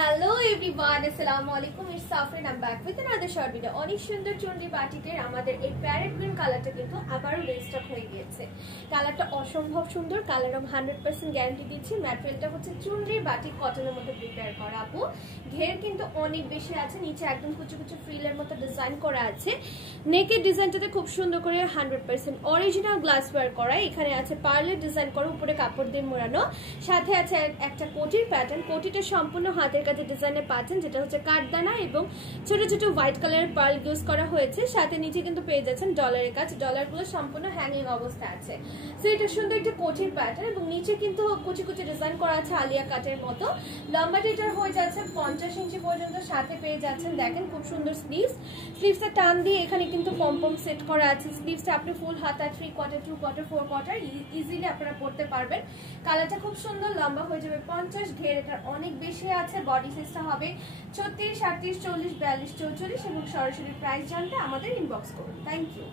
Hello everyone, আসসালামু আলাইকুম। It's Safrin, I am back with another short video. অনেক সুন্দর চুনরি বাটিকের আমাদের এই প্যারেট গ্রিন কালারটা কিন্তু আবারও রিস্টক হয়ে গিয়েছে। কালারটা অসম্ভব সুন্দর, কালার আমি 100% গ্যারান্টি দিচ্ছি। ম্যাটেরিয়ালটা হচ্ছে চুনরি বাটিক কটনের মধ্যে প্রিপেয়ার করা। আপু ঘের কিন্তু অনেক বেশি আছে, নিচে একদম কুচু কুচু ফ্রিলের মতো ডিজাইন করা আছে। নেকের ডিজাইনটাতে খুব সুন্দর করে 100% অরিজিনাল গ্লাস ওয়্যার করা। এখানে আছে পার্লের ডিজাইন করা, উপরে কাপড় দিয়ে মোড়ানো, সাথে আছে একটা কোটির প্যাটার্ন। কোটিটা সম্পূর্ণ হাতের কাছে ডিজাইনে পাচ্ছেন, যেটা হচ্ছে কাঠদানা এবং ছোট ছোট হোয়াইট কালারের পার্ল ইউজ করা হয়েছে। সাথে নিচে কিন্তু পেয়ে যাচ্ছেন ডলারের কাজ, ডলারগুলো সম্পূর্ণ হ্যাঙ্গিং অবস্থা আছে। সো এটা সুন্দর একটা কোটির প্যাটার্ন এবং নিচে কিন্তু কুচি কুচি ডিজাইন করা আছে আলিয়া কাটের মতো। লম্বাটা এটার হয়ে যাচ্ছে 50 ইঞ্চি পর্যন্ত। সাথে পেয়ে যাচ্ছেন দেখেন খুব সুন্দর স্লিভসটা টান দিয়ে এখানে কিন্তু পম্পম সেট করা আছে। স্লিভসটা আপনি ফুল হাতা 3 কোয়ার্টার 2 কোয়ার্টার 4 কোয়ার্টার ইজিলি আপনারা পরতে পারবেন। কালারটা খুব সুন্দর, লম্বা হয়ে যাবে 50, ঘের এটার অনেক বেশি আছে। বডি সাইজটা হবে 36, 38, 40, 42, 44 এবং সরাসরি প্রাইস জানতে আমাদের ইনবক্স করুন। Thank you.